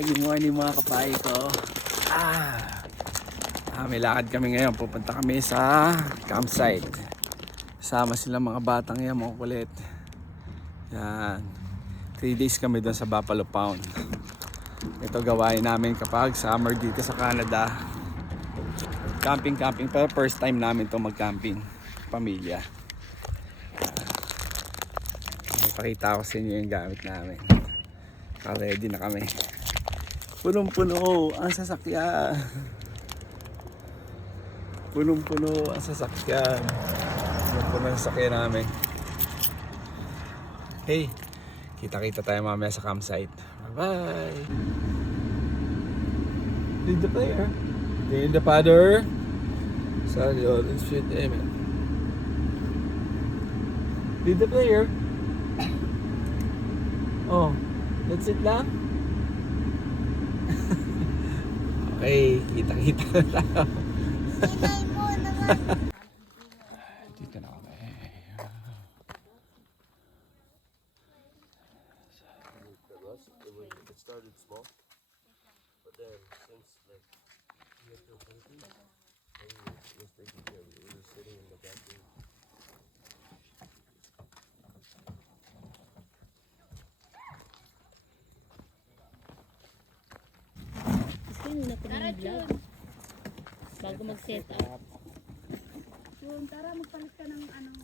Good morning mga kapay ko. May lakad kami ngayon. Pupunta kami sa campsite. Sama sila mga batang yan, mga kulit. Yan. 3 days kami doon sa Buffalo Pound. Ito gawain namin kapag summer dito sa Canada. Camping. Pero first time namin to mag-camping. Pamilya. Pakita ko sa inyo yung gamit namin. Ready na kami. Punong-puno ang sasakyan. Punong-puno ang sasakyan. Punong-puno ang sasakyan namin. Hey, kita-kita tayo mamaya sa campsite. Bye-bye. Lead the player. Lead the father. Sorry, let's shoot. Amen. Lead the player. Oh, that's it lang? Okay, kita-kita na tayo. Sinay mo naman. Dito na kami. It started small, but then since like we had to painting, and it was taking care of it. It was just sitting in the back room. Tara, Jun. Bago mag-set up. Jun, tara, magpalit ka ng ano.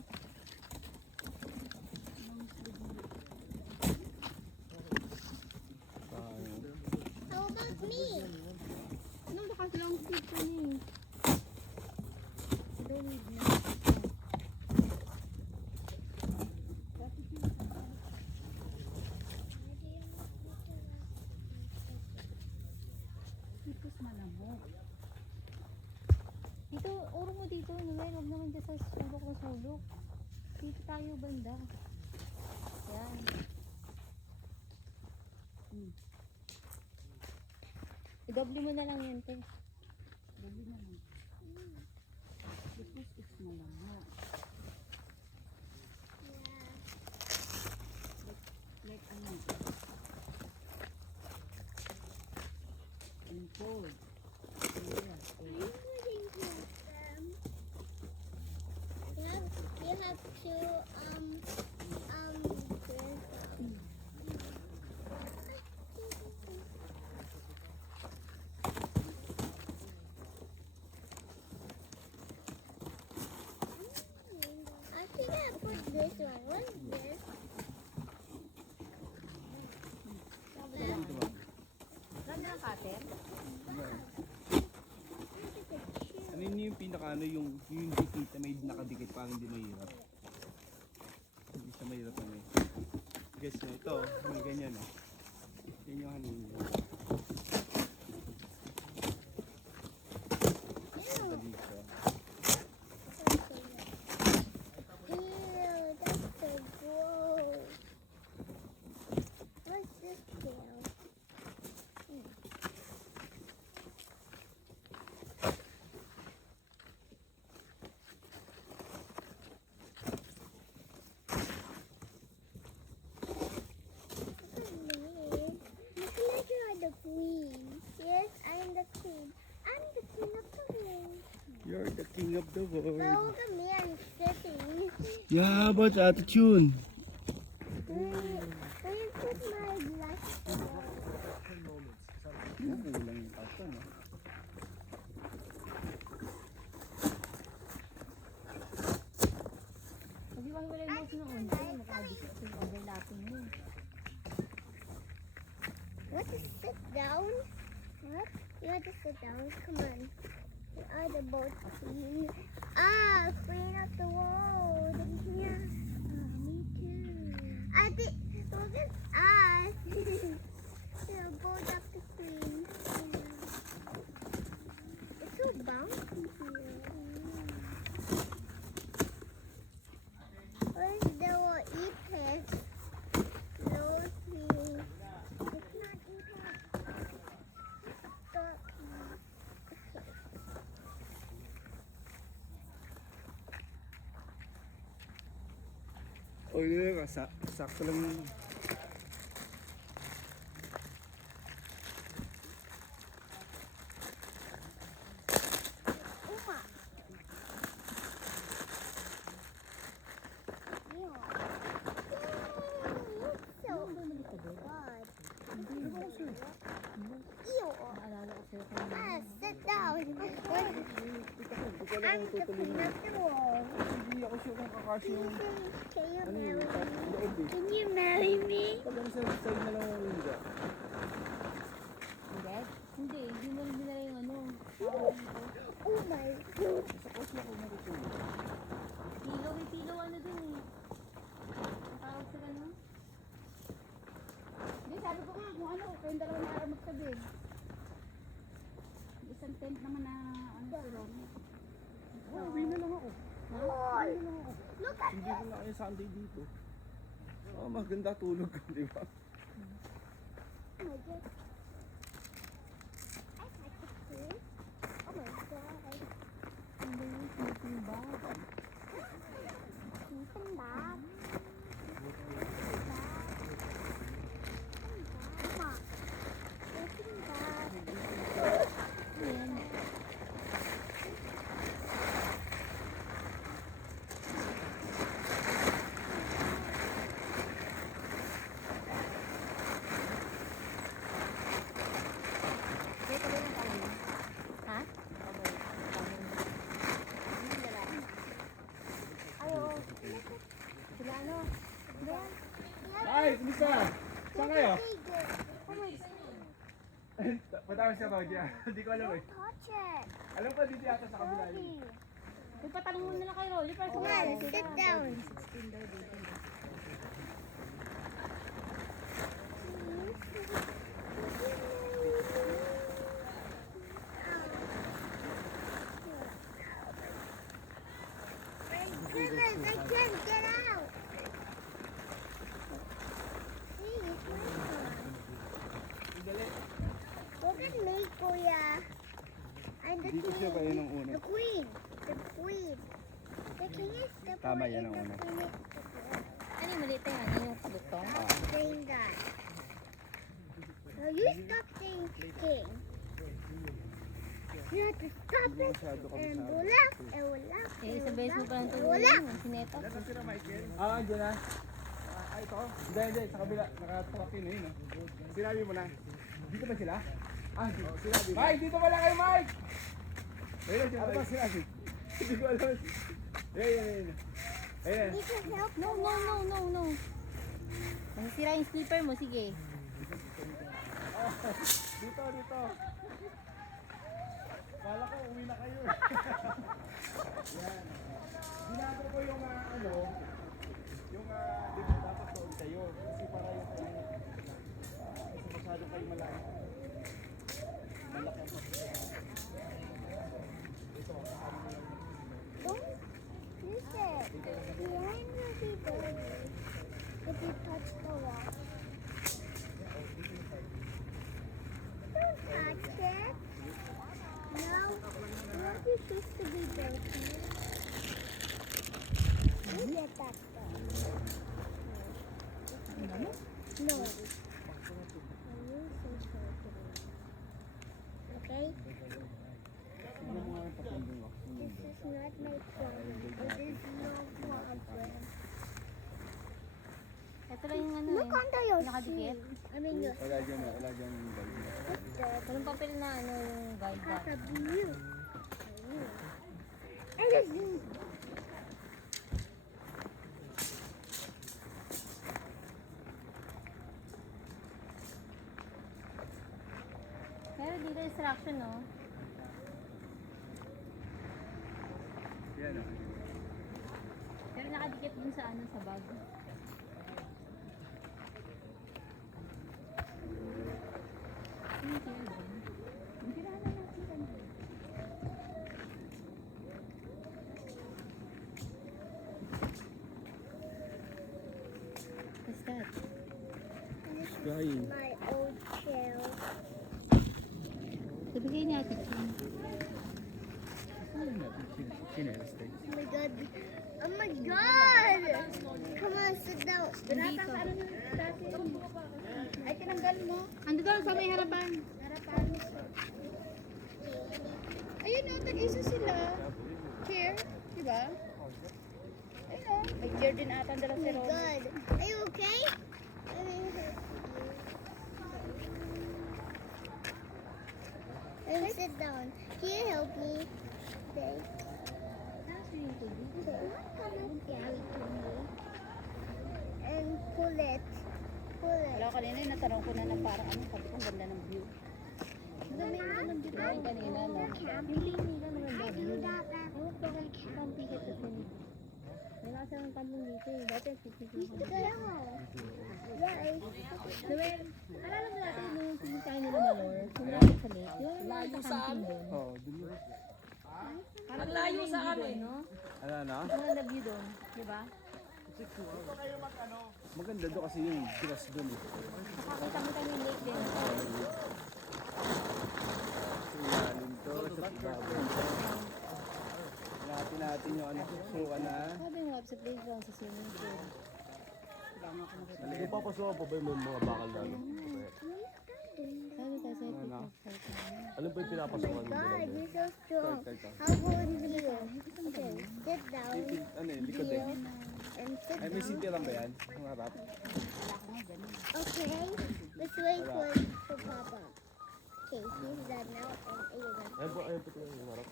How about me? Anong bakas long sleeve ka niya? Don't need me. Tipos malamok. Dito, uro mo dito, Noel. Huwag naman dyan sa sulok na sulok. Dito tayo banda. Yan. I-doble mo na lang yan, te. Doble na lang. This is malamok. Like ano? And cold. You have to I think I put this one. What's this? Ganda ng cutter? Ano yun yung pinaka yung dikit na may nakadikit parang hindi mahirap. Hindi siya mahirap na may. Guys, ito, may ganyan eh. Yan yung ano yun. Dali siya. Ew, that's so gross. What's this tail? Look like you are the queen. Yes, I am the queen. I'm the queen of the world. You're the king of the But world. look at me, I'm sitting. Yeah, but attitude. Can you put my glasses on? Kulang yung pasta, no? Pag iwahiwalay mo sa noon, nakadikit sa overlapping mo. You want to sit down? What? You want to sit down? Come on. You are the boat queen. Queen of the world. Yeah. Me too. I think look at us. The boat of the queen. Yeah. It's so bouncy here. Where's the Epes? Those things. It's not Epes. O yun, sakto lang yun. Ew. Naalala ko sa'yo kanina. Ah, sit down. I'm the queen of the wall. Hindi ako sure kung kakasya yung Can you ano marry yung me? loob eh. Can you marry me? Pag ano sa side na lang yung hindi. Hindi? Hindi mo rin nila yung ano. Oh my god. Sa course lang ako matutulog. Pilo, may pilo ano dun eh. Ang tawag sila no? Hindi, sabi ko nga kung ano, kayong dalawa na araw magtabi. Isang tent naman na ano sa room. Uwi na lang ako. Lord. Look at Hindi ko na kayo Sunday dito. Oh, maganda tulog ka, di ba? Oh my god. I like the pool. Oh my god. Sleeping bag. Mama. Sleeping bag. Ha? Ayaw. Sila ano? Ay, kumusta? Saan kayo? Oh my god. Patawag siya ba dyan? Hindi ko alam eh. Don't touch it. Alam ko dito yata sa kabila yun. Uy, patanong mo nila kay Rolly para sa Come on, sit down. Goodness, I can't get out. See, it's my turn. Look at me, Kuya. I'm the Dito siya ba queen. yun ang una? The queen. The queen. The king is the Tama queen. yan and ang una. the queen is the queen. Ano yung maliit na yan? Ano yung pagutong? Stop saying that. No, you stop saying king. You have to stop Hindi it. masyado And kabisado. wala. And wala. Eh, isang beses mo pa lang and tulungan wala. yun. Sineta. Nasaan sila, Michael? Ah, dyan na. Ah, ito? Hindi, sa kabila. Nakatapin na yun. Sinabi mo na. Dito ba sila? Ah, sinabi. Mike, dito pala kayo, Mike! Ayun, ano ba sinabi? Hindi ko alam. Ayun. Ayun. You can help No, no, no, no, no. Nasira yung slipper mo, sige. Dito. Kala ko, uwi na kayo. Yan. Ginagawa ko yung ano, yung di ba dapat doon kayo. Kasi para yung kasi masyado kayo malaki. Malaki ang Don't listen. Behind will be buried if you touch the wall. Don't touch it. No, not you supposed to be dirty. You get that stuff. No. I'm really so sorry today. Okay? Tingnan mo nga yung patindong ko. This is not my problem. It is your problem. Ito lang yung ano Look under your Nakadikit? shoe. I mean your Wala dyan yung guide. sister. Walang papel na ano yung guide Has that. a blue. And it's Meron dito instruction, no? Yan ah. Pero nakadikit dun sa ano, sa bag. What's that? Guy. my old shell. Ibigay ni Ate Chin. Chinelas tayo. Oh my god. Oh my god! Come on, sit down. Dito. Ay, tinanggal mo. Ando doon sa may harapan. Harapan mo siya. Ayun o, tag-isa sila. Chair, di ba? Ayun o, may chair din ata ang dala Oh si my Ron. god. Are you okay? I mean, sit down. Can you help me? Okay. That's really to do. Okay. Come and carry to me. And pull it. Pull it. Wala kanina yung natanong ko na ng parang ano, sabi ko ang ganda ng view. Dami na naman dito. Ay, kanina no. Hindi nila maganda. I do that. Ewan ko kung camping ka kasi. Wala kasi ang camping dito eh. Dati picnic We lang should kami. go. Right. Noel, alala mo natin nung pumunta kayo nila Malor? Pumunta kayo sa lake. Yung mga camping doon. Oo, dun yun. Ang layo sa amin. No? Ano na? Maganda view doon. Diba? Maganda doon kasi yung grass doon eh. Nakakita mo kami lake din. Sa ilalim to, sa ibabaw. Hanapin natin yung ano, susukan na. Sabi nga sa playground sa swimming pool. Hindi papasukan pa ba yung mga bakal na ano? Sabi kasi Ano? Ano ba yung pinapasukan mo? God, you're so strong. Ito. How good is you? Okay, sit down Ano eh, likod eh. and sit Ay, may down. sinti lang ba yan? Ang harap. Okay, let's wait for Papa. Okay, he's done now, and Ayun. Ayun po ito yung harap.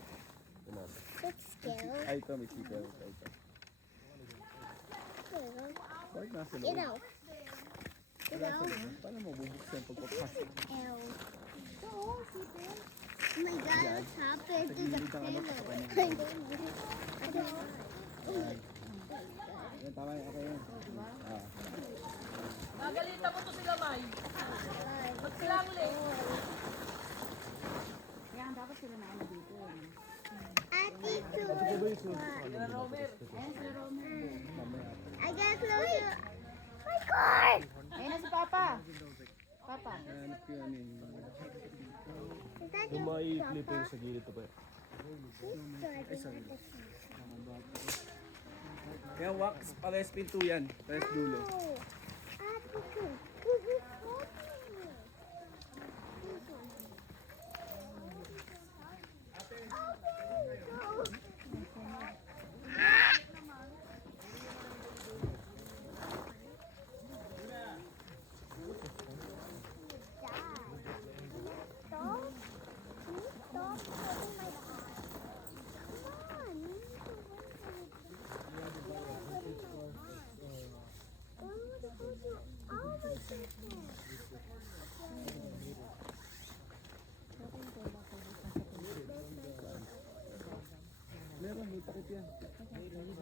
Yun natin. Let's scale. Ay, ito, may speaker. Ito. Bakit nasa You loob? know. You Nasa know. loob. Paano mo bubuksan pagpapasok? Ew. Oh my God, what's happened to the Tagilid ang ano, pillow? kapanin. I don't know. I don't know. Yan, tama yun. Okay yun. Ah. Nagalita mo to sila, May. Magsilang late. Kaya dapat sila na ano dito. Attitude. I got closer. My God! Ayun na si Papa. Papa. Hanap ko yan eh. Is that Yung your mai-clip Papa? yung sa gilid to ba? Ay, sorry. Kaya wax, pares pinto yan. Pares dulo. Oh, attitude. Meron, may takip yan.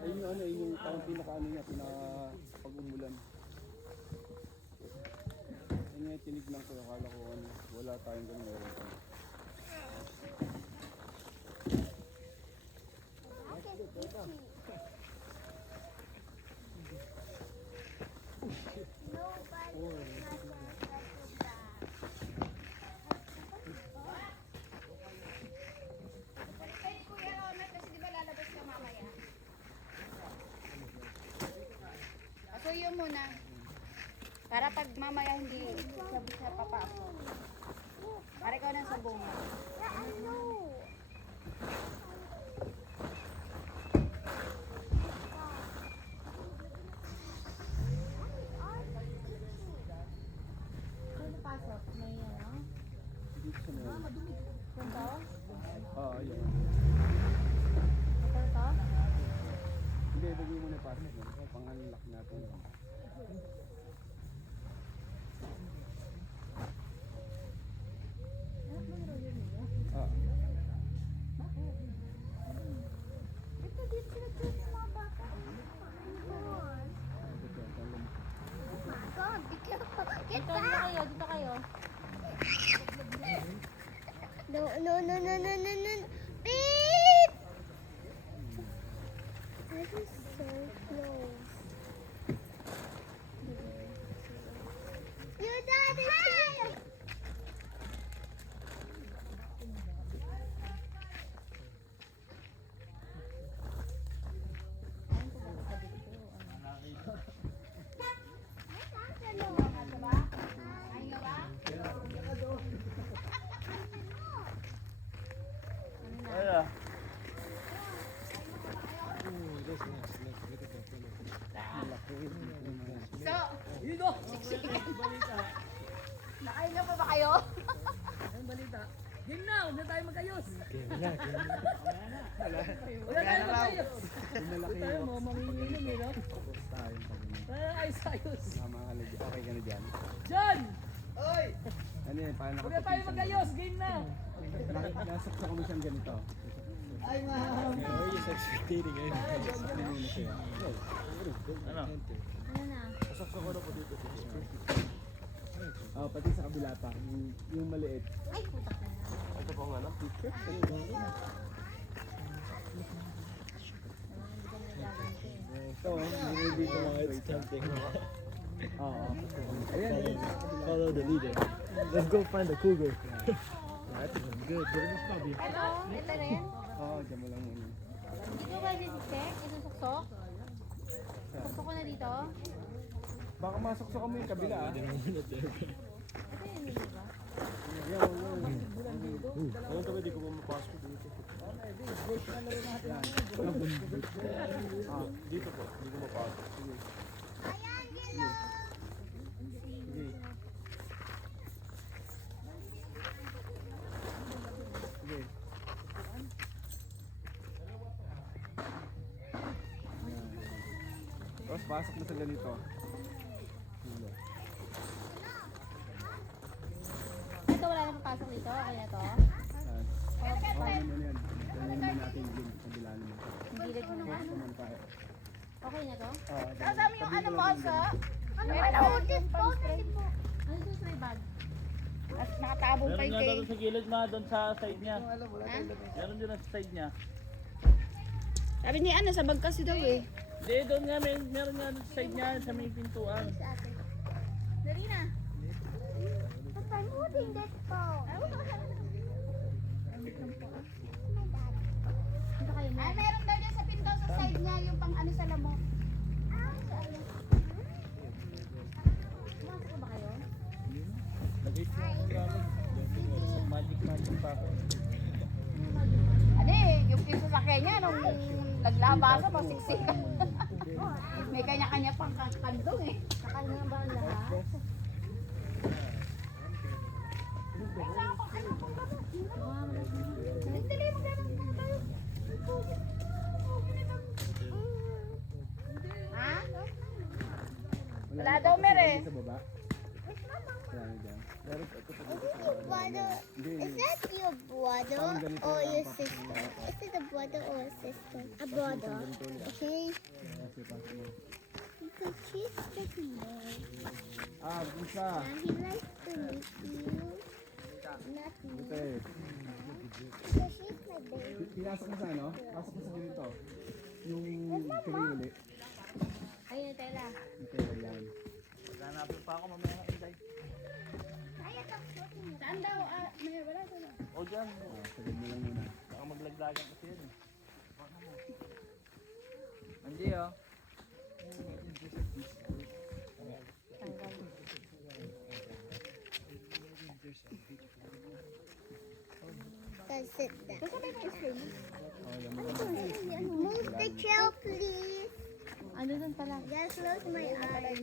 Ayun yung ano, yung parang pinaka-ano niya, pinaka-pag-umulan. Ayun nga, tinignan ko, akala ko ano, wala tayong ganun meron. Pasuyo muna. Para pag mamaya hindi sabi sa papa ako. Para ikaw ng sabong. Yeah, I know. Saan pasok? May ano? Dito sa meron. Punto? Ah, ayun. Ito to? Hindi, bagay mo na yung pasok mo. Pangalak natin. Ah. Ito dito sila yung mga bata. God, be careful. Get Dito back. kayo, dito kayo. No, no, no, no, no, no, no. Beep! That is so close. Your dad is here! Game na, huwag na tayo magayos. Huwag na tayo magayos. Malaki Tayo, yun. mga manginginom eh, no? Tayo. Ayos-ayos. Mama ka na dyan. Okay ka na dyan. John! Ano yun? Paano Huwag na tayo magayos, game na. Nasaksa ko mo siyang ganito. Ay, ma'am. You're just expectating eh. Saksakin mo na siya. Ano? Ano na? Pasaksa ko na po dito. Oh, pati sa kabila pa. Yung maliit. Ay, putak na. Ito po nga, no? Ito, hindi dito mga it's tempting. Oo. Ayan, ayan. Follow the leader. Let's go find the cougar. Good. Ito rin? Oo, dyan mo lang muna. Dito ba yung check? Isusuksok? Suksok ko na dito? Baka masukso mo yung kabila ah. Ito yun, di ba? Ano tabi, di ko pa mapasok dito. Dito po, di ko mapasok. Ayan, Gilo. Sige. Sige. Tapos pasok mo sa ganito. Ito wala na papasok dito? Okay na to? Yan. Paano mo na yan? Dali naman natin yung kabila naman. Hindi rin mo naman. Naman tayo. Okay na to? Kasama yung ano mo sa... Ano ba na utis po? Ano ito sa may bag? At nakatabong pa yung kay... sa gilid ma, doon sa side niya. Meron din sa side niya. Sabi ni ano, sa bag kasi daw eh. Hindi, doon nga, meron nga doon sa side niya, sa may pintuan. Dali na. But I'm holding this phone. Ito kayo mo. Ay, meron daw dyan sa pinto sa side niya, yung pang ano sa lamok. Pumasok ba kayo? Lagay ko magic pa ako. Ano eh, yung sasakyan niya nung naglabasa, pasiksik. May kanya-kanya pang kandong eh. Nakanya ba ang lahat? Dali mo ganun tayo. Ha? Wala daw mere. Sa baba. Wala na dyan. Pero ito pa dito sa baba. Brother, is that your brother or your sister? Is it a brother or a sister? A brother. Okay. Kasi pasok mo. Because she's getting bored. Ah, isa. And he likes to meet you. Not Ito me. eh. So she's my baby. Pinasok mo sa ano? Pasok mo sa ganito. Yung pinili. Ayun na tela. Ito yan. Hanapin pa ako mamaya ng Inday. Saan daw? May wala daw. O dyan, Ah, sagad mo lang muna. baka maglaglagan kasi yan eh. Hindi oh. Guys, sit down. Oh, yan mo. Move the chair, please. Ano dun pala? Just close my eyes.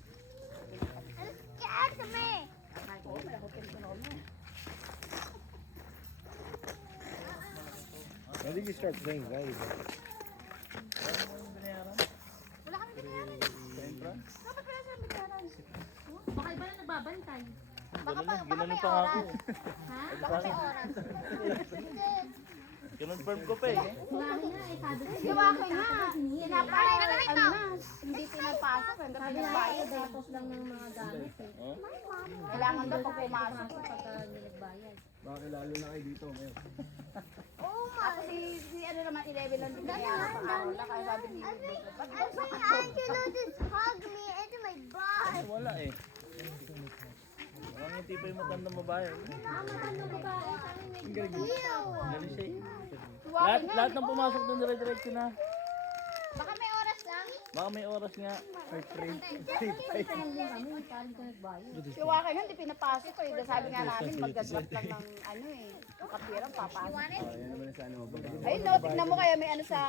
I'm scared to me. When did you start playing volleyball? Wala kami binayaran. Dapat pala sa binayaran. Baka iba na nagbabantay. Baka may Ginanon pa nga ako. oras. Ha? Baka may oras. Kinonfirm ko pa eh. Wala nga eh. Sabi ko. Yung akin nga. Pinapayag ano na. Hindi pinapasok. Hanggang Sabi pinagbayad na eh. tapos lang ng mga gamit eh. Kailangan daw pag pumasok. Pagka hindi nagbayad. Baka lalo na kayo dito ngayon. Ako si ano naman 11 lang din kaya sa araw na kaya sabi ni ba't daw sa Angelo just hugged me into my butt. Wala eh. Parang yung tipo yung matandang babae. Matandang babae. Sabi may Ew. Galing siya eh. Lahat ng pumasok doon dire-diretso na. Baka may Baka may oras nga. Si Waka nun, di pinapasok ko eh. Sabi nga namin, magdadrop lang ng ano eh. Ang kapirang papasok. Ayan naman na sa ano, baba. Ayun no, tignan mo kaya may ano sa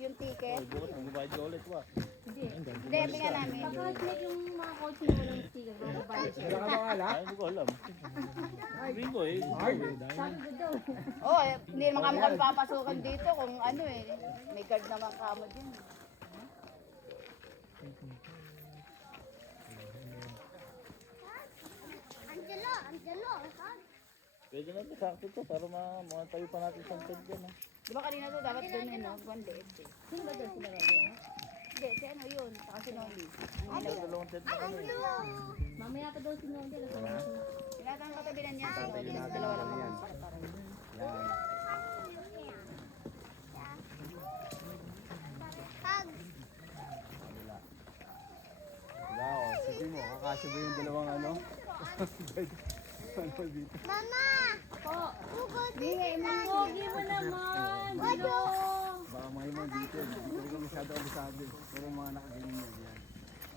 yung ticket. Bukas magbabayad ka ulit wa. Hindi, bigyan namin. Pag-click yung mga coaching mo ng sticker, bababayad siya. Wala ka bang alak? Ay, hindi ko alam. Sabihin ko eh. Sabi ko daw. Oo, hindi naman kami papasukan dito kung ano eh. May guard naman kamo din. Angelo, Angelo, ha? Pwede na ito, sakto to. Para tayo pa natin sa tent dyan. Ha? Di ba kanina to dapat doon eh, no? One day. Sino ba daw sila gagawin? Hindi, si ano yun, saka si Noli. May dalawang tent na kami. Mamaya pa daw si Nondel. Lahat ang katabinan niya, si Noli. Tapos dalawa lang naman sa kataran. Hug. Wala, o. Sige mo, kakasya ba yung dalawang ano? Ano dito? Mama! Who got this? Pogi mo naman. Dino. Baka mga mo dito. Dito rin masyado kabisado. Pero mga nakaganyan yan.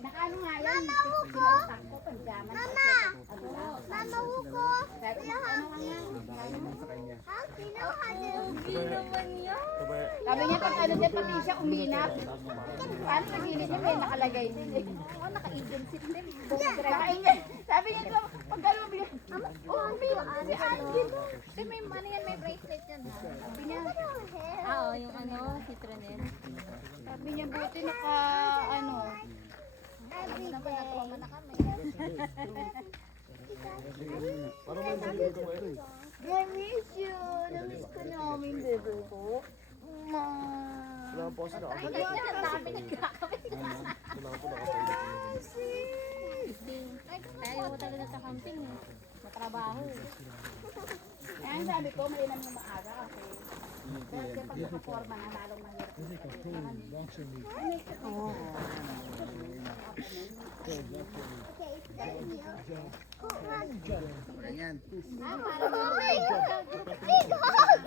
Nakaano nga yan, sakto, pagdaman. Mama! Mama, who go? Kahit ano nga yan. Baka naman sa kanya. How can you handle? Sabi niya pag ano din, pati siya uminap. Paano nagilid niya, may nakalagay din eh. Oo, naka-Indian seat din. Naka-Indian. Sabi niya, pag ano, oh, uminap si Angel. Kasi may ano yan, may bracelet yan ha. Sabi niya, Oo, yung ano, citronel. sabi niya, buti naka, ano, Every day. I miss you. Namiss ko namin, bebe ko. Ma. Wala ang post na ako. Ayaw mo talaga sa camping eh. Matrabaho eh. Kaya ang sabi ko, mainam na maaga kasi. Kasi pag nakaporma na, lalong mahirap. Okay, thank you. Ganyan. Oh my god! Big hug!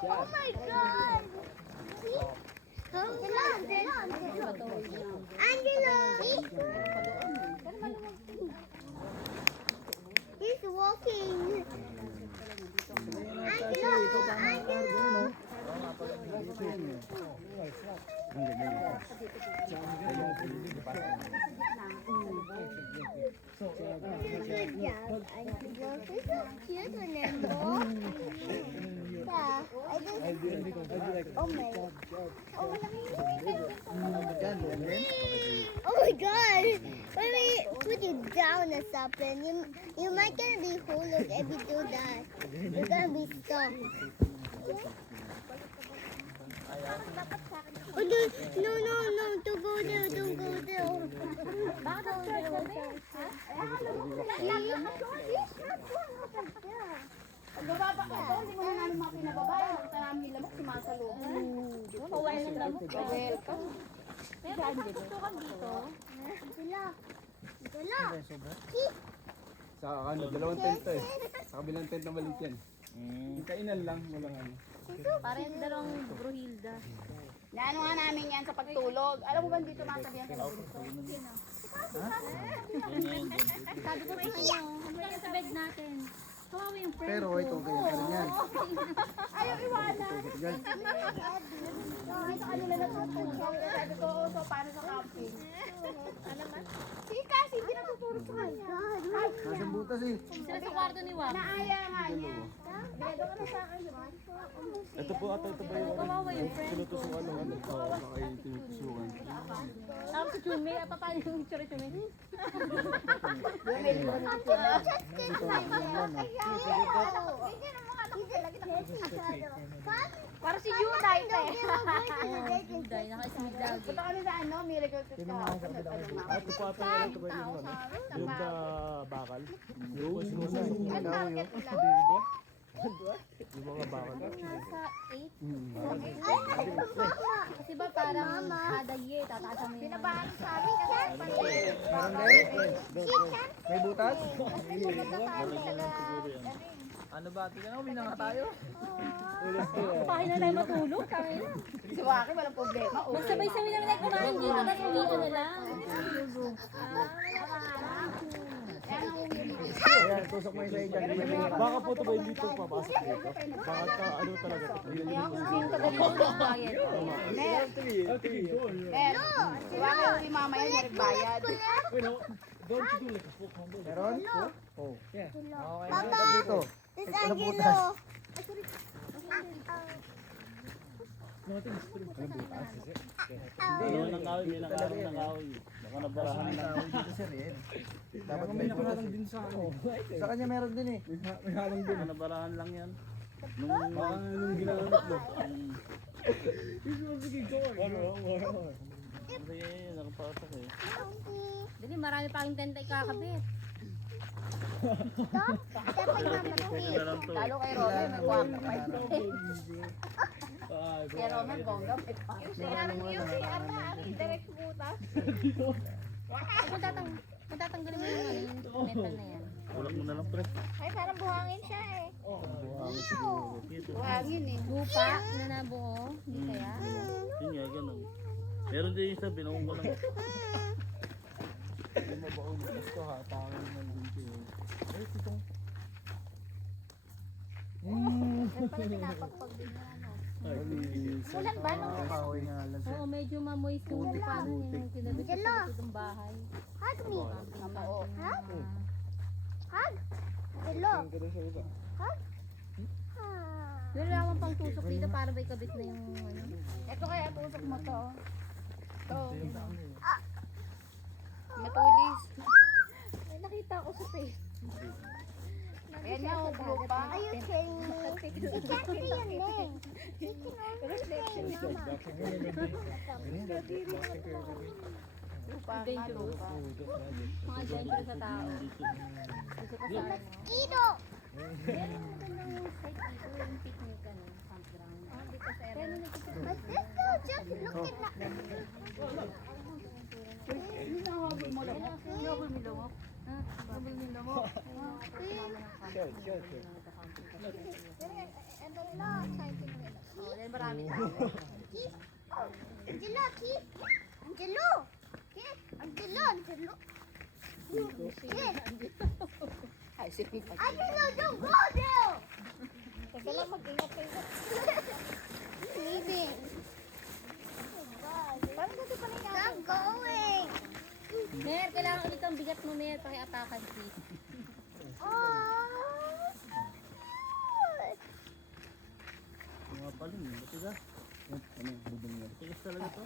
Oh my god! Angelo! Angelo! He's walking. Angelo! Angelo! Ang ganyan. Good job, Angelo. He's so cute, remember? Yeah, I just... Oh my god. Oh my god! When we put it down or something, you might gonna be hollow if you do that. You're gonna be stuck. Oh, no, don't go there, don't go there. Bakit ang dalawa ba? Pag bababa ka ito, hindi mo na namin mga pinababaya. Ang taraming lamok, sumasalubong. Pawala ng lamok. Welcome. Pero bakit tutukan dito? Gala. Sa ano, dalawang tent to eh. Sa kabilang tent na maliit yan. Yung kainan lang, walang ano. Parang yung dalawang Brohilda. Naano nga namin yan sa pagtulog. Alam mo ba dito masabihan ka ng gusto? Sabi ko sa inyo, hanggang sa bed natin. Kawawa yung friend Pero ko. ito, ganyan pa rin yan. Ayaw iwanan. Yan. Sa kanila natutulog. Sabi ko, oh, so paano sa camping? Si Cassie, hindi natutulog sa kanya. Nasaan butas eh. Sila sa kwarto ni Wam. Naaya nga niya. Bedo ka na sa akin, di ba? Ito po ata, ito ba yung Kawawa yung friend. tinutusukan ng ano? Baka yung tinutusukan. Tapos si Chumay, paano yung tsura Chumay? Para si Juday, te. Dahil naka-smith lagi. Punta kami sa ano, Miracle Fit ka. Ito po ata yung ito ba yung ano? Yung na bakal? Yung yung mga bakal. Sa 8. Kasi ba parang kada year, tataas mo yung... Pinabahan sa amin kasi Meron din? May butas? pag Ano ba? Tingnan mo, na nga tayo. Pahin na tayo matulog. Kami na. Si Waki, walang problema. Magsabay-sabay namin tayo kumain dito. Tapos uwi na lang. Ayan, tusok mo yung sa dyan. Baka po ito ba hindi ito papasok dito? Baka ano talaga ito? Kaya kung sino ka dali mo bayad. Si Waki uwi mamaya niya nagbayad. Meron? Oh. Papa, this Angelo. Ano nang kahoy, may nakarang ng kahoy. Baka nabarahan na. Dapat may nakaharang din sa ano. Sa kanya meron din eh. May harang din. Baka nabarahan lang yan. Nung ginamit mo. Kasi nakapatok eh. Dali, marami pa aking tenta ikakabit. Dapat Pwede na lang to. Lalo kay Robin, may guwapa pa ito. Kay Robin, bongga. Yung CR na, direct butas. Matatanggalin mo yung metal na yan. Ulak mo na lang pre. Ay, parang buhangin siya eh. Buhangin eh. Lupa na nabuo. Hindi kaya. Yun nga, ganun. Meron din yung isa, binuong ko lang. Hindi mo ba ulo? Gusto ha, tangin ng gunti. Ay, itong. Ulan ba? Kahoy nga lang siya. Oo, medyo mamoist yung paano yun. Yung kinabit ko sa itong bahay. Hug me. Mamao. Hug? Hug? Hello. Ang ganda sa iba. Ah. Pero wala pang tusok dito para ba ikabit na yung ano. Ito kaya tusok mo to. Ito. Matulis. Ay, nakita ko sa face. Ayan na, lupa. Are you kidding me? She can't see your name. She can only say mama. Lupa na, lupa. Mga adventure sa tao. Gusto ko sa ano. Mosquito. Pero magandang yung site dito, yung picnic ano, campground. Dito sa area. But this girl just look at that. Hinahabol mo lang. Hinahabol mo lang. Habol mo mo. Oh, dahil marami tao. Angelo, keep. Angelo. Keep. Angelo, Angelo. Keep. Ay, sige. Angelo, don't go there. Teka lang, mag-ingat kayo. Leaving. Parang dito pa rin Stop going. Mer, kailangan ulit ang bigat mo, Mer, pakiatakan please. Oh. Mga palin, matigas. Ano, bubong niya. Matigas talaga to.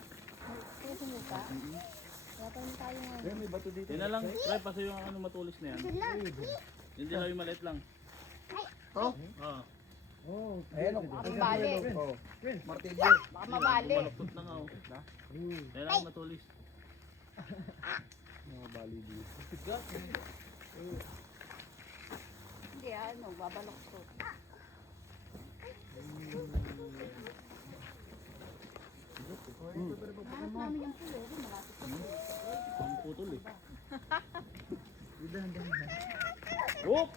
Kaya sumuka. Kaya pa rin tayo ngayon. Ay, may bato dito. Yan na lang, try pa yung ano matulis na yan. Angelo, keep. Yung dilaw yung maliit lang. Oh? Oo. Oh, ayan o. mabali. Oh. Martilyo. Baka mabali. Maluktot na nga oh. Yan lang matulis. Mga bali dito. Hindi ano, babalok to. Ang putol eh. Whoop!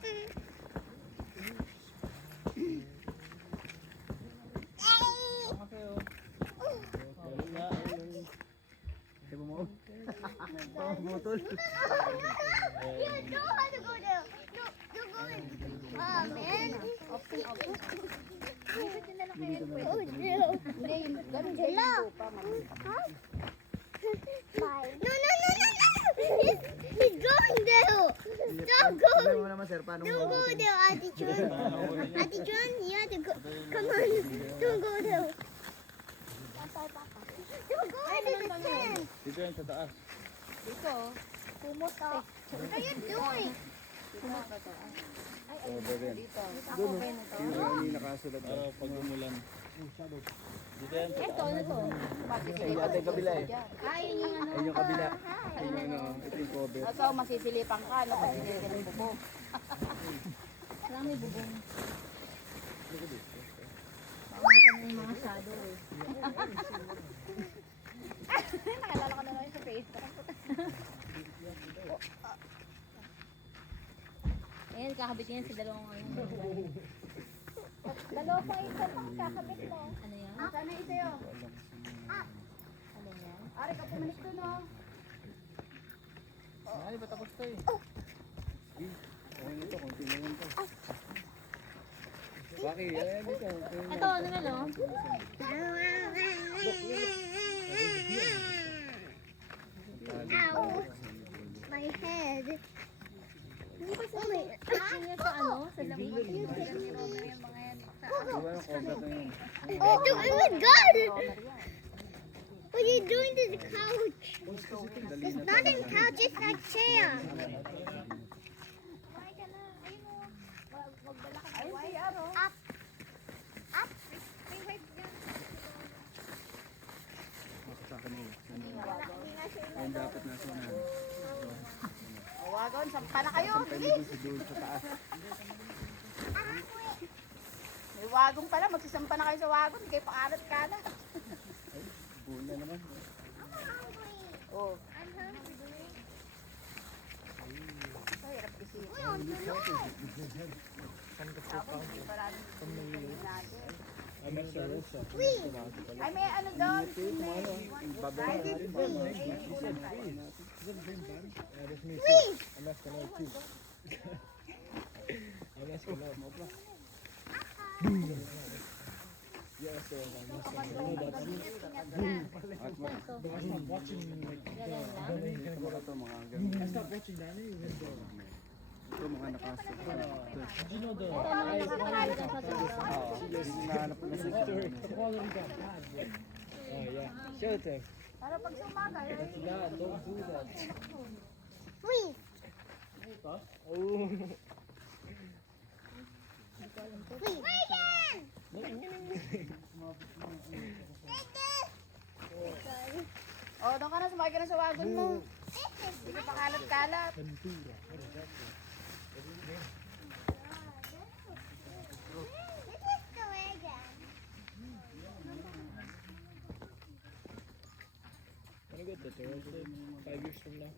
Ayun nga, ayun. Sabi mo? Pamutol. You know how to go there. No, you're going. Oh, man. Oh, no. Hindi, yung ganun Angelo. ganyan lupa. Huh? No, no, no, no, no. He's going there. Stop Sabi going. mo naman sir, paano Don't mo? go there, Ate Chun. Ate Chun, you have to go. Come on. Don't go there. Don't go into the sand. Dito yan sa taas. Dito, Pumuto. What are you doing? Oh, bebe. dito. Yung hindi nakasulat. Para pag umulan. Dito yan sa Ito, taas. ano to? Yung ating kabila eh. Ah, yun yung ano. Ayun yung kabila. Ayun yung ano, ito yung cover. Ito, masisilipan ka, no? Kasi hindi ka ng bubog. Wala may bubong. Pangalan mo yung mga shadow eh. Nakalala ko na lang sa Facebook. Ayan, kakabit yan sa dalawang ano. Dalawa pa ito pang kakabit mo. Ano yan? Sana isa yun. Ano yan? Ari ka pumanik doon, oh. Ay, ba tapos to eh? Okay ito, konti lang yan to. Bakit? Ayan dito. Ito, ano nga no? Ow! My head. Hindi ba sa niya sa ano? Sa lamig? Oh my god! What are you doing to the couch? It's not a couch, it's a chair. Up. Up. Sa akin eh. Ayun dapat nasa na. Wagon, sampa na kayo. Pwede dun sa doon sa taas. May wagon pala, magsisampa na kayo sa wagon. Hindi kayo pakalat-kalat. Buna naman. Oh. I'm hungry. Ay, hirap isipin. We're on the road. Tapos, hindi pa natin natin. Please. Ay, may ano doon. Please. Ito mga nakasok. Para pag sumaga, Please. Please. oh, doon ka na, sumakay ka na sa wagon mo. Hindi ka pakalat-kalat. This is the wagon. Wanna go to Toronto 5 years from now?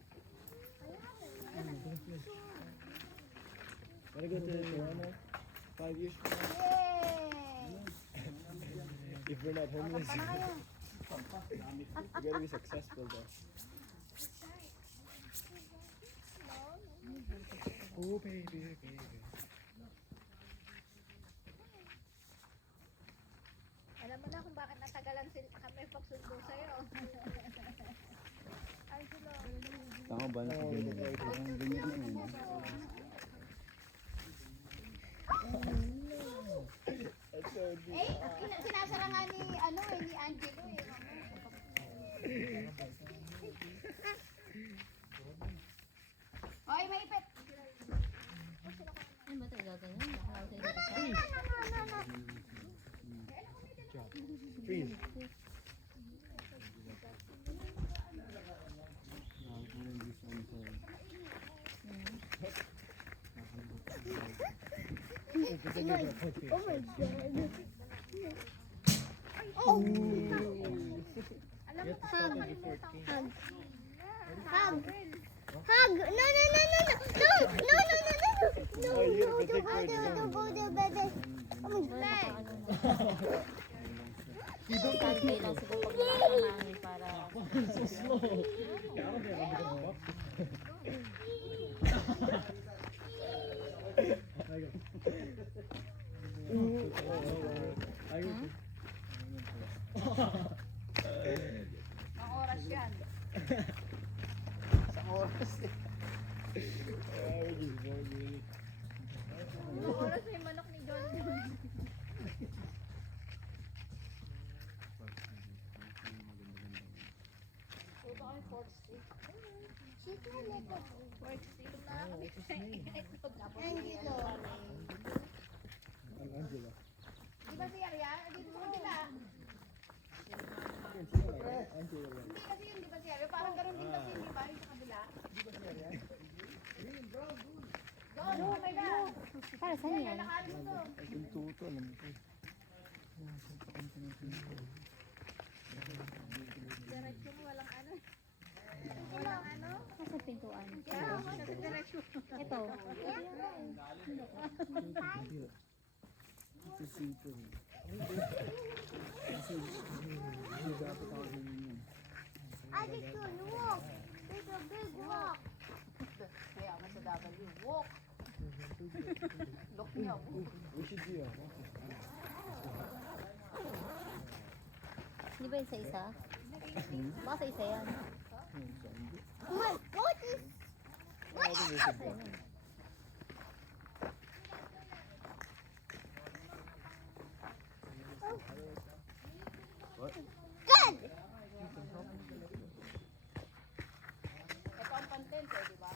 Wanna go to Toronto 5 years from now? Yay! If we're not homeless, Sampa na kayo. we gotta be successful though. Oh baby, baby. Alam mo na kung bakit natagalan kami pagsundo sa'yo. Tama ba na kung ganyan? Parang ganyan na yun. Sinasara nga ni, ano eh, ni Angelo eh. Hoy, maipit! Ay, mata gagawin. Nakalaw sa'yo. Freeze. Oh my god. Oh. Hug. Hug. Hug. Hug. No, no, no, no, no. No, no, no, no, no. No, no, don't go there, baby. Oh my god. Kantay lang siguro pag nakakamanin para... So slow. Yeah, I don't think I'm gonna go. Ang oras yan. Ang oras na yung manok ni John. Puto kami 4th Street. She's my little 4th Street na kami. Angelo. Angela. Di ba si Arian? Dito sa kabila. Angela. Hindi kasi yun, di ba si Arian? Parang ganun din kasi, di ba? Yung sa kabila. Doon, oh my God. Para saan yan? Nakarin mo to. Yung tuto, alam mo ko. Diretso mo, walang ano. Walang ano. sa pintuan. Ito. I just don't walk. There's a big rock. Kaya nga sa W, walk. Look niyo. Di ba yung sa isa? Baka sa isa yan. Come on, what is? What is that? Good. Ito ang contento, di ba?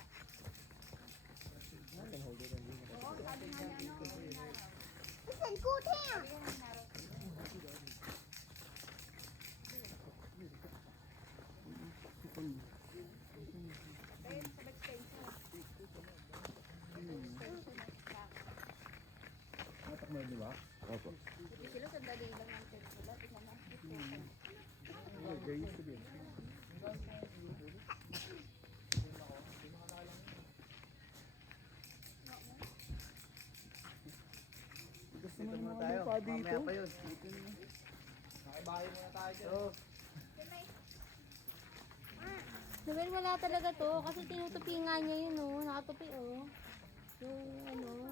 Listen, go down. Sila sandali lang ang tent nila. Tingnan mo. Noel, wala talaga to. Kasi tinutupi nga niya yun, oh. Nakatupi, oh. Yung ano.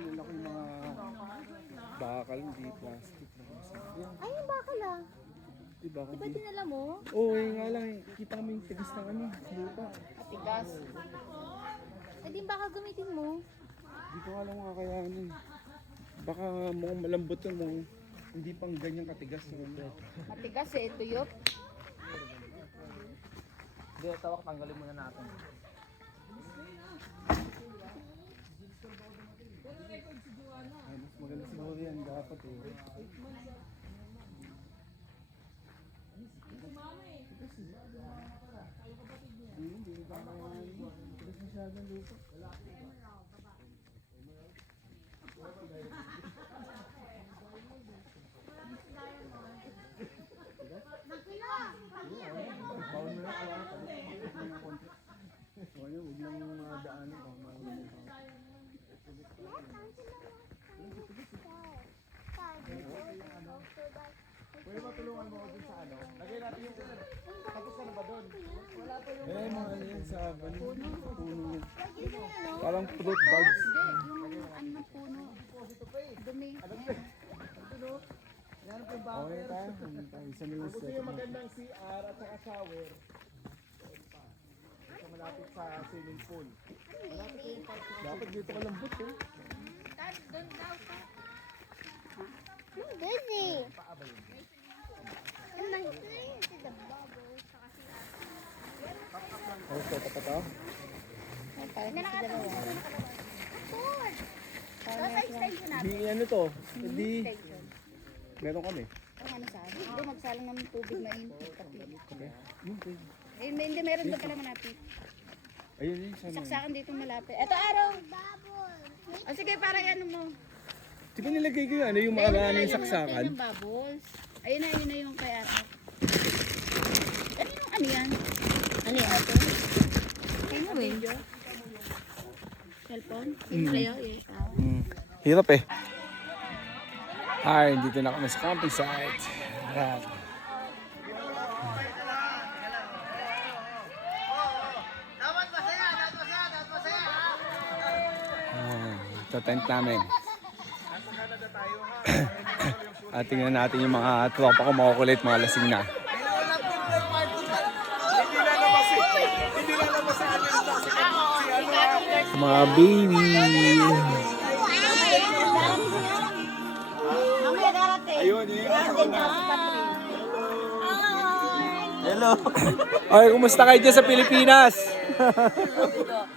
Yung laki mga bakal, hindi plastic. Ay, yung bakal ah. Diba? Di ba dinala mo? Oo, yun nga lang. Kita mo yung tigas ng ano, lupa. Tigas. Eh, di baka gamitin mo. Hindi ko alam kakayanin. Baka mukhang malambot yun, mukhang hindi pang ganyan katigas. Matigas eh, tuyot. Hindi, tawak, tanggalin muna natin. Ay, mas maganda siguro yan dapat eh. Hindi ba kakayanin? Tigas masyadong lupa. Bawal mo lang kaya. Huwag lang yung mga daanan. Pwede ba tulungan mo ako dun sa ano? Lagay natin yung tapos ka na ba dun? Eh, mga ano yan sa puno yan. Parang fruit bugs. Yung ano ng puno. Dumi. Yan po yung Okay tayo. Isa na yung Gusto set. yung magandang CR at saka shower. Sa malapit sa swimming pool. Dapat dito ka lambot eh. I'm busy. And my friend is a bubble. Okay, tapat ako. Four. Sa extension natin. Di ano to? Di meron kami. Ang ano sa atin? Hindi, magsalang ng tubig na yun. Okay. Hindi, meron doon pala malapit. Ayun yun, sana. Saksakan dito malapit. Eto, araw. Bubble. O sige, parang ano mo. Di ba nilagay ko yun? Ano yung mga ano yung saksakan? Yung bubbles. Ayun na yung kaya. Ano yung ano yan? Ano yan? Ano video? Cellphone? Ito kayo? Hirap eh. Ay, dito na kami sa camping site. Ayan. Ito tent namin. At tingnan natin yung mga tropa ko makukulit, mga lasing na. Mga baby. Ayun, hello. Ay, kumusta kayo dyan sa Pilipinas? Puro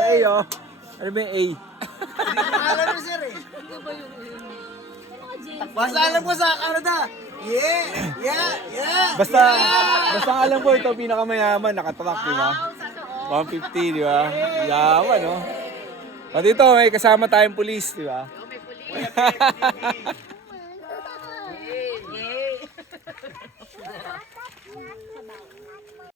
A, oh. Ano ba yung A? Alam mo sir eh. Basta alam ko sa Canada. Yeah. Basta alam ko ito pinakamayaman, nakatrack, di ba? Sa 150, di ba? Yaman, no? O dito, may kasama tayong pulis, di ba? May pulis.